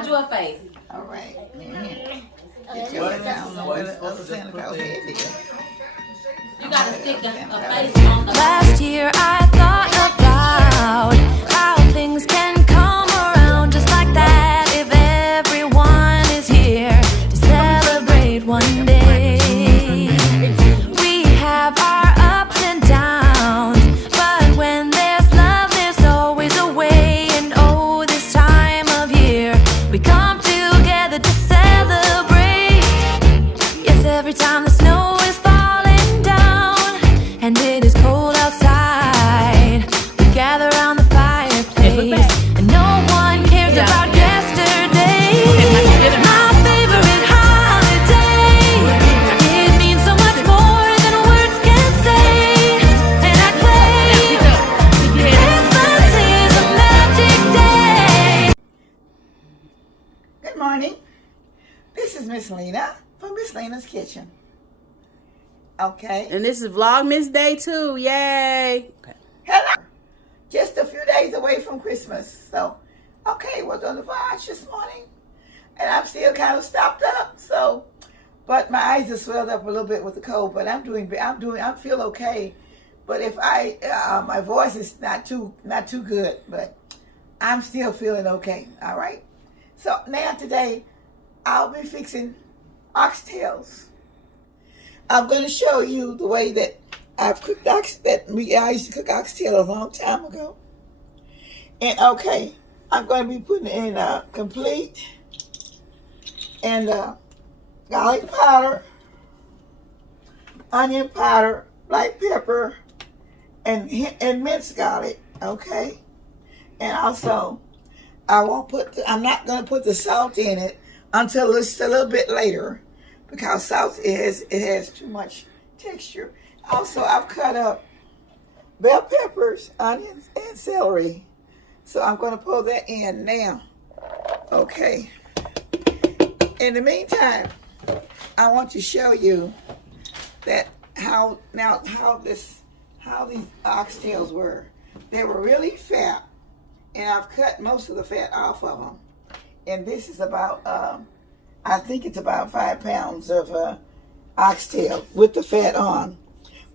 I'll do a face. All right. Get your I don't know where the other Santa Claus head is. You gotta stick a face on the. Last year I thought about how things can come around just like that if everyone is here to celebrate one day. We have our ups and downs, but when there's love there's always a way. And oh, this time of year we come together to celebrate. Yes, every time the snow is falling down and it is cold outside, we gather around the fireplace and no one cares about yesterday. My favorite holiday, it means so much more than words can say. And I claim Christmas is a magic day. Good morning. This is Miss Lena from Miss Lena's Kitchen. Okay. And this is Vlogmas Day 2. Yay. Okay. Hello. Just a few days away from Christmas. So, okay, was on the watch this morning. And I'm still kind of stopped up. So, but my eyes are swelled up a little bit with the cold. But I feel okay. But if my voice is not too good. But I'm still feeling okay. All right. So now today, I'll be fixing oxtails. I'm going to show you the way that I've cooked I used to cook oxtail a long time ago. And okay, I'm going to be putting in complete and garlic powder, onion powder, black pepper, and minced garlic. Okay, and also I'm not going to put the salt in it until it's a little bit later, because salt it has too much texture. Also, I've cut up bell peppers, onions, and celery. So I'm going to pull that in now. Okay. In the meantime, I want to show you that how these oxtails were. They were really fat, and I've cut most of the fat off of them. And this is about I think it's about 5 pounds of oxtail with the fat on.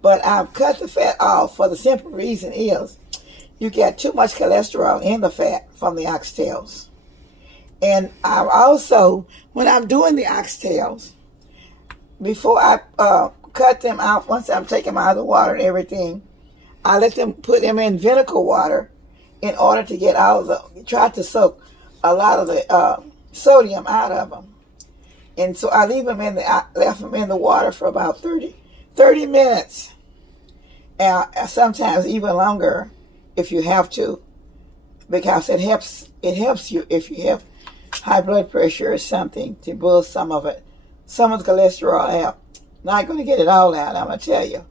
But I've cut the fat off for the simple reason is you get too much cholesterol in the fat from the oxtails. And I also, when I'm doing the oxtails, before I cut them out, once I'm taking them out of the water and everything, I put them in vinegar water in order to get try to soak a lot of the sodium out of them. And so I left them in the water for about 30 minutes. Sometimes even longer if you have to, because it helps you if you have high blood pressure or something, to pull some of the cholesterol out. Not going to get it all out, I'm going to tell you,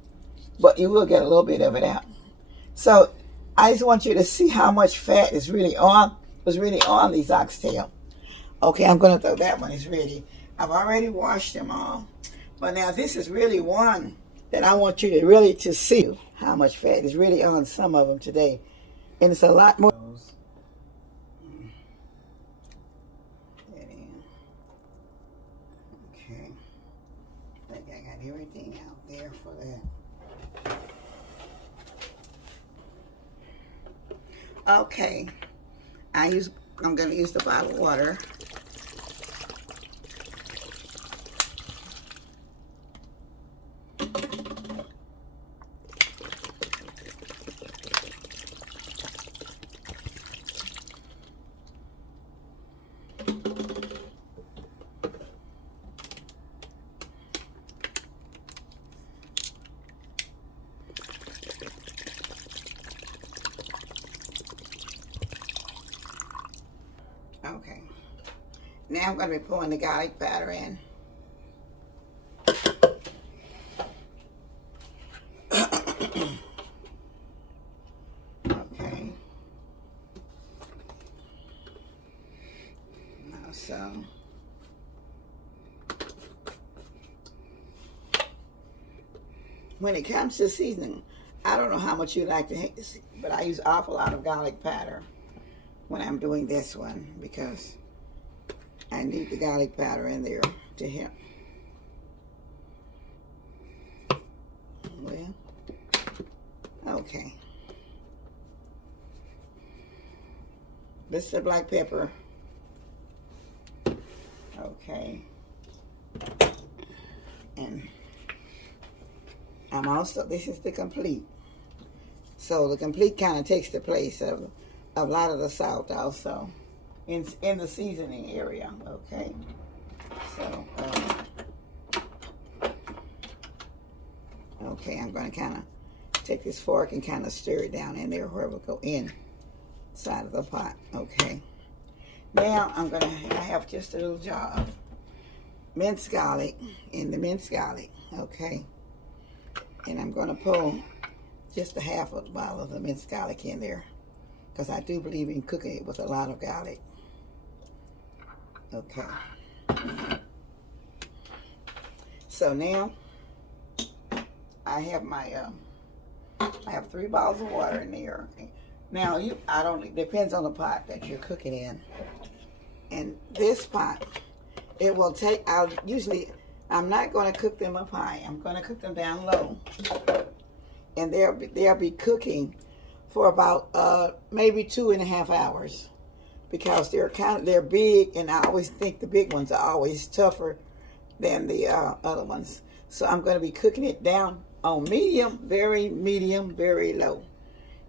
but you will get a little bit of it out. So I just want you to see how much fat was really on these oxtail. Okay, I'm going to throw that one is ready. I've already washed them all. But now this is really one that I want you to really see how much fat is really on some of them today. And it's a lot more. Okay. I think I got everything out there for that. Okay. I'm going to use the bottled water. Okay. Now I'm going to be pouring the garlic powder in. Okay. Now so. When it comes to seasoning, I don't know how much you like to, but I use an awful lot of garlic powder when I'm doing this one, because I need the garlic powder in there to help. Well, okay. This is the black pepper. Okay. And I'm also, this is the complete. So the complete kind of takes the place of a lot of the salt also in the seasoning area. Okay. So, okay, I'm going to kind of take this fork and kind of stir it down in there where it will go inside of the pot. Okay. Now I have just a little jar of minced garlic in the minced garlic. Okay. And I'm going to pull just a half of the bottle of the minced garlic in there because I do believe in cooking it with a lot of garlic. Okay. So now I have my I have 3 bottles of water in there. Now it depends on the pot that you're cooking in. And this pot, it will take, I'm not going to cook them up high. I'm going to cook them down low. And they'll be cooking for about maybe 2.5 hours because they're big, and I always think the big ones are always tougher than the other ones. So I'm going to be cooking it down on medium, very low.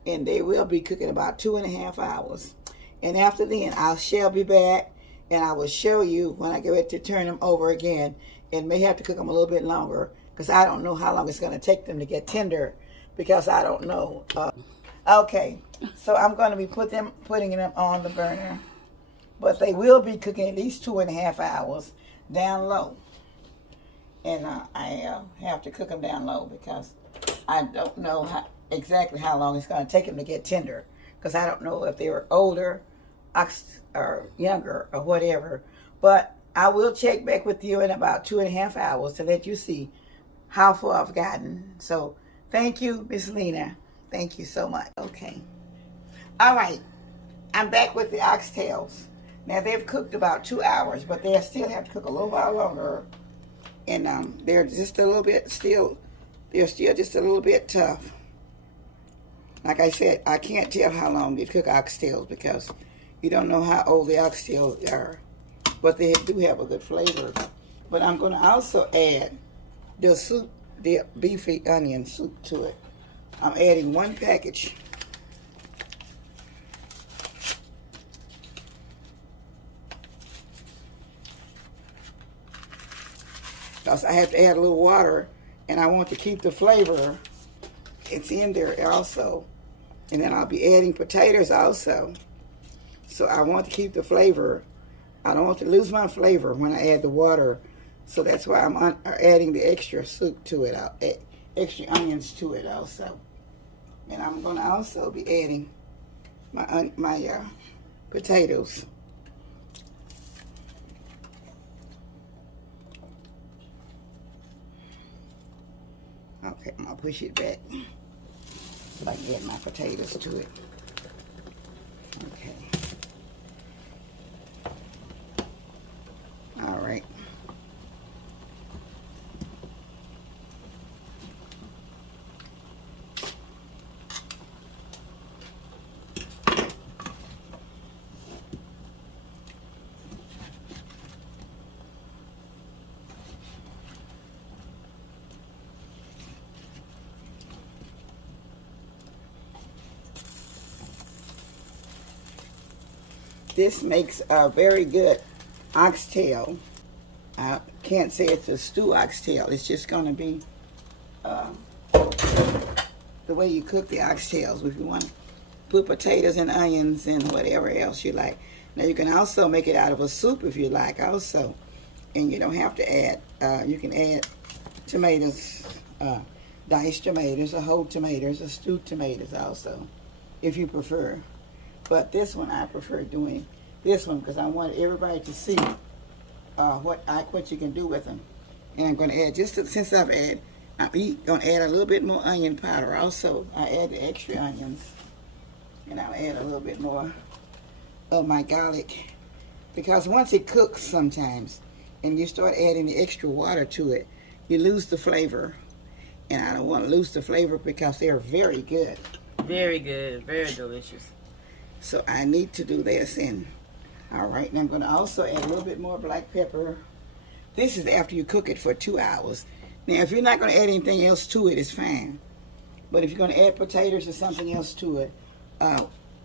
And they will be cooking about 2.5 hours. And after then, I shall be back and I will show you when I get ready to turn them over again. And may have to cook them a little bit longer because I don't know how long it's going to take them to get tender because I don't know. Okay, so I'm going to be putting them on the burner. But they will be cooking at least 2.5 hours down low. And I have to cook them down low because I don't know exactly how long it's going to take them to get tender. Because I don't know if they were older or younger or whatever. But I will check back with you in about 2.5 hours to let you see how far I've gotten. So thank you, Miss Lena. Thank you so much. Okay. All right. I'm back with the oxtails. Now they've cooked about 2 hours, but they still have to cook a little while longer. And they're just a little bit they're still just a little bit tough. Like I said, I can't tell how long they cook oxtails because you don't know how old the oxtails are. But they do have a good flavor. But I'm going to also add the soup, the beefy onion soup to it. I'm adding 1 package. Because I have to add a little water, and I want to keep the flavor. It's in there also. And then I'll be adding potatoes also. So I want to keep the flavor. I don't want to lose my flavor when I add the water. So that's why I'm adding the extra soup to it, extra onions to it also. And I'm going to also be adding my potatoes. Okay, I'm going to push it back so I can add my potatoes to it. Okay. All right. This makes a very good oxtail. I can't say it's a stew oxtail. It's just going to be the way you cook the oxtails. If you want to put potatoes and onions and whatever else you like. Now you can also make it out of a soup if you like also. And you don't have to add, you can add tomatoes, diced tomatoes, or whole tomatoes, or stewed tomatoes also, if you prefer. But this one, I prefer doing this one because I want everybody to see what you can do with them. And I'm going to add, since I'm going to add a little bit more onion powder also. I add the extra onions. And I'll add a little bit more of my garlic because once it cooks sometimes and you start adding the extra water to it, you lose the flavor. And I don't want to lose the flavor because they're very good. Very good. Very delicious. So I need to do this. And all right, and I'm going to also add a little bit more black pepper. This is after you cook it for 2 hours. Now, if you're not going to add anything else to it, it's fine. But if you're going to add potatoes or something else to it,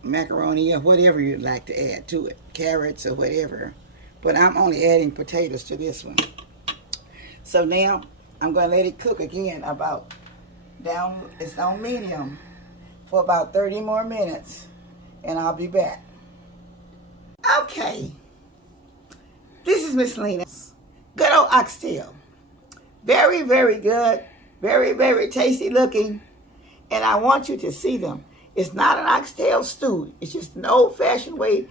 macaroni or whatever you'd like to add to it, carrots or whatever. But I'm only adding potatoes to this one. So now I'm going to let it cook again it's on medium for about 30 more minutes, and I'll be back. Okay, this is Miss Lena's good old oxtail. Very, very good, very, very tasty looking, and I want you to see them. It's not an oxtail stew. It's just an old-fashioned way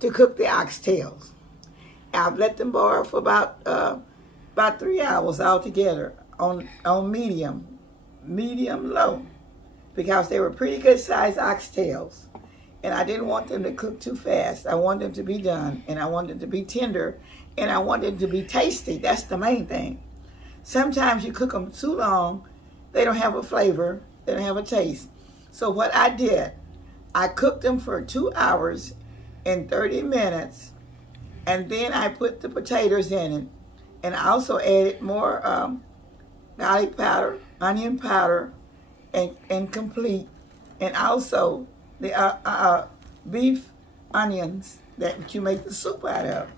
to cook the oxtails. I've let them boil for about 3 hours altogether on medium low, because they were pretty good sized oxtails, and I didn't want them to cook too fast. I wanted them to be done, and I wanted them to be tender, and I wanted them to be tasty. That's the main thing. Sometimes you cook them too long, they don't have a flavor, they don't have a taste. So what I did, I cooked them for 2 hours and 30 minutes, and then I put the potatoes in it, and I also added more garlic powder, onion powder, and complete, and also the beef onions that you make the soup out of.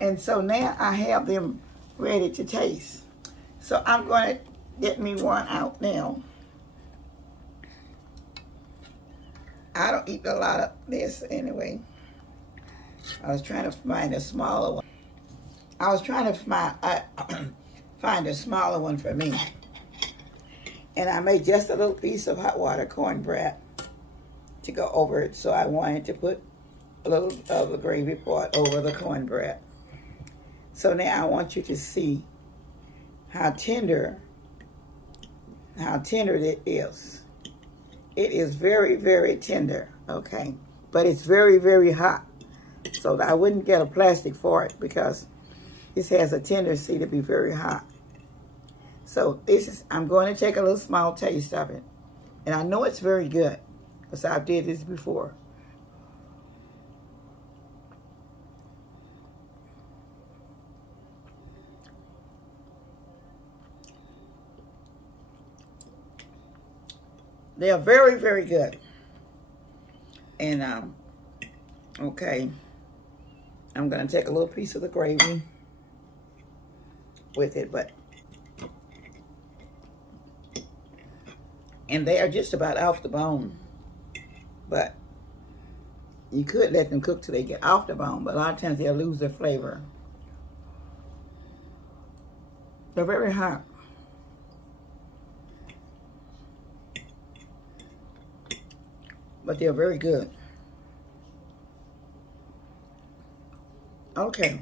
And so now I have them ready to taste. So I'm going to get me one out now. I don't eat a lot of this anyway. I was trying to find a smaller one. I was trying to find a smaller one for me. And I made just a little piece of hot water cornbread to go over it. So I wanted to put a little of the gravy pot over the cornbread. So now I want you to see how tender it is. It is very, very tender, okay? But it's very, very hot. So I wouldn't get a plastic for it because this has a tendency to be very hot. So I'm going to take a little small taste of it. And I know it's very good because I've did this before. They are very, very good. And, okay, I'm going to take a little piece of the gravy with it, and they are just about off the bone. But you could let them cook till they get off the bone, but a lot of times they'll lose their flavor. They're very hot. But they're very good. Okay.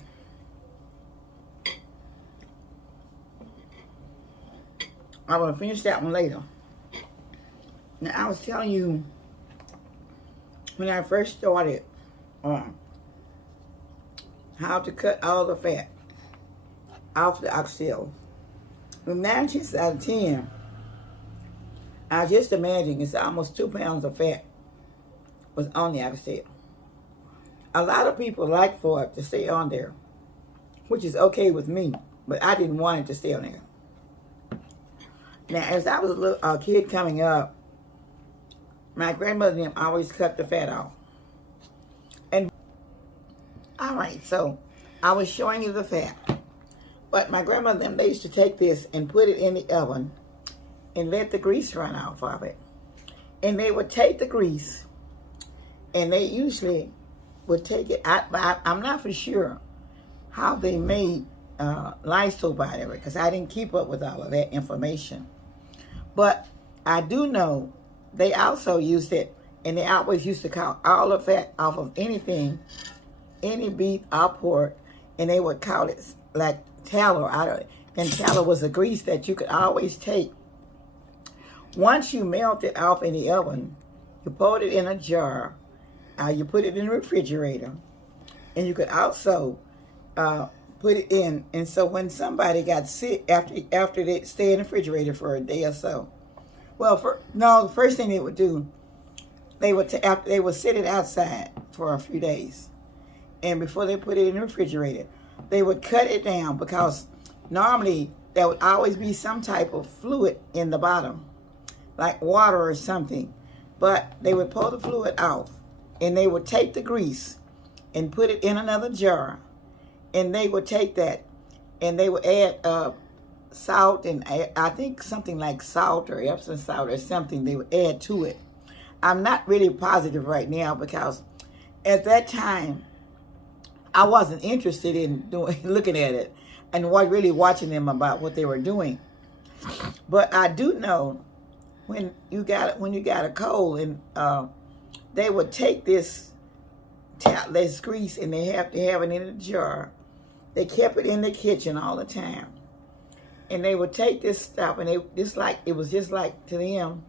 I'm going to finish that one later. Now, I was telling you when I first started how to cut all the fat off the oxtail. From 9 chances out of 10, I just imagine it's almost 2 pounds of fat was on the oxtail. A lot of people like for it to stay on there, which is okay with me, but I didn't want it to stay on there. Now, as I was a kid coming up, my grandmother and them always cut the fat off. And all right, so I was showing you the fat, but my grandmother and them, they used to take this and put it in the oven and let the grease run off of it. And they would take the grease, and they usually would take it. I'm not for sure how they made lye soap out of it, because I didn't keep up with all of that information. But I do know they also used it, and they always used to cut all the fat off of anything, any beef or pork, and they would call it like tallow out of it. And tallow was a grease that you could always take. Once you melt it off in the oven, you put it in a jar, you put it in the refrigerator, And you could also put it in. And so when somebody got sick after they stay in the refrigerator for a day or so, well, the first thing they would do, they would sit it outside for a few days, and before they put it in the refrigerator, they would cut it down, because normally there would always be some type of fluid in the bottom, like water or something. But they would pull the fluid off, and they would take the grease and put it in another jar, and they would take that and they would add salt, and I think something like salt or Epsom salt or something they would add to it. I'm not really positive right now, because at that time I wasn't interested in looking at it and really watching them about what they were doing. But I do know when you got a cold, and they would take this grease, and they have to have it in a jar. They kept it in the kitchen all the time. And they would take this stuff, and it was just like to them,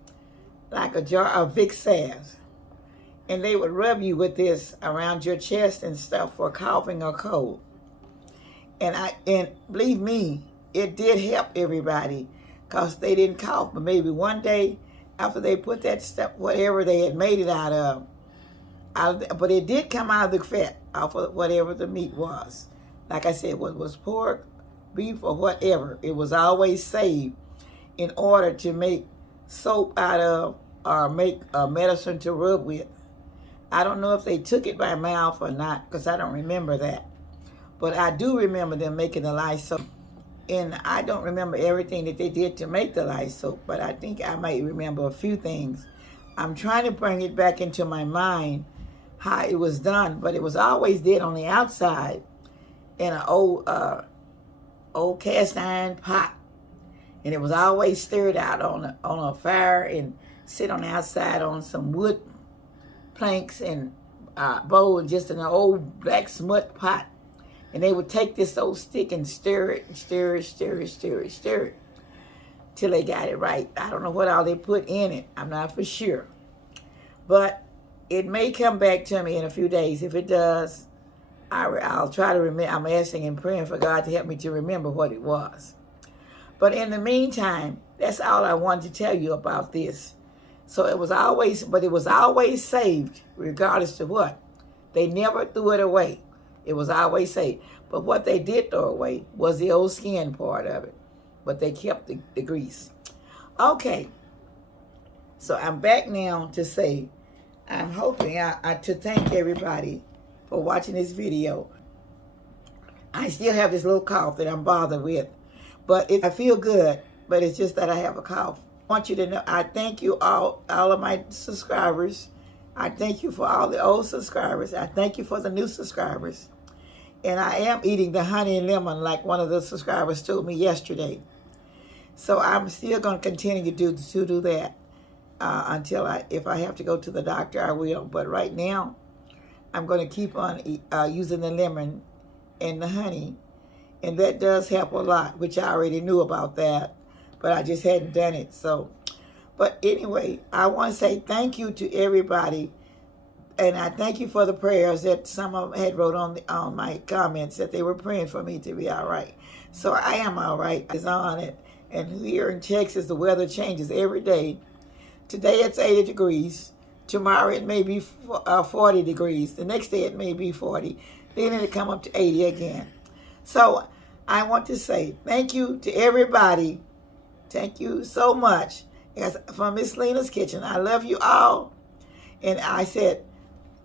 like a jar of Vicks salve. And they would rub you with this around your chest and stuff for coughing or cold. And believe me, it did help everybody, because they didn't cough. But maybe one day after they put that stuff, whatever they had made it out of, but it did come out of the fat, off of whatever the meat was. Like I said, what was pork, beef, or whatever, it was always saved in order to make soap out of, or make medicine to rub with. I don't know if they took it by mouth or not, because I don't remember that. But I do remember them making the lye soap. And I don't remember everything that they did to make the lye soap, but I think I might remember a few things. I'm trying to bring it back into my mind how it was done, but it was always did on the outside in an old cast iron pot, and it was always stirred out on a fire and sit on the outside on some wood planks and bowl, just in an old black smut pot. And they would take this old stick and stir it, and stir it till they got it right. I don't know what all they put in it. I'm not for sure, but it may come back to me in a few days. If it does, I'll try to remember. I'm asking and praying for God to help me to remember what it was. But in the meantime, that's all I wanted to tell you about this. So it was always saved, regardless of what. They never threw it away. It was always saved. But what they did throw away was the old skin part of it. But they kept the grease. Okay. So I'm back now to say, I'm hoping to thank everybody for watching this video. I still have this little cough that I'm bothered with, but I feel good, but it's just that I have a cough. I want you to know, I thank you all of my subscribers. I thank you for all the old subscribers. I thank you for the new subscribers. And I am eating the honey and lemon like one of the subscribers told me yesterday. So I'm still going to continue to do that until if I have to go to the doctor, I will. But right now, I'm going to keep on using the lemon and the honey. And that does help a lot, which I already knew about that, but I just hadn't done it. So, but anyway, I want to say thank you to everybody. And I thank you for the prayers that some of them had wrote on my comments, that they were praying for me to be all right. So I am all right. It's on it. And here in Texas, the weather changes every day. Today it's 80 degrees. Tomorrow it may be 40 degrees. The next day it may be 40. Then it'll come up to 80 again. So I want to say thank you to everybody. Thank you so much. From Miss Lena's Kitchen, I love you all. And I said,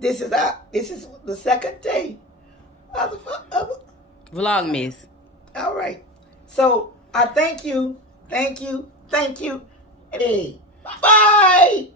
this is the second day of Vlogmas. All right. So I thank you. Hey, bye.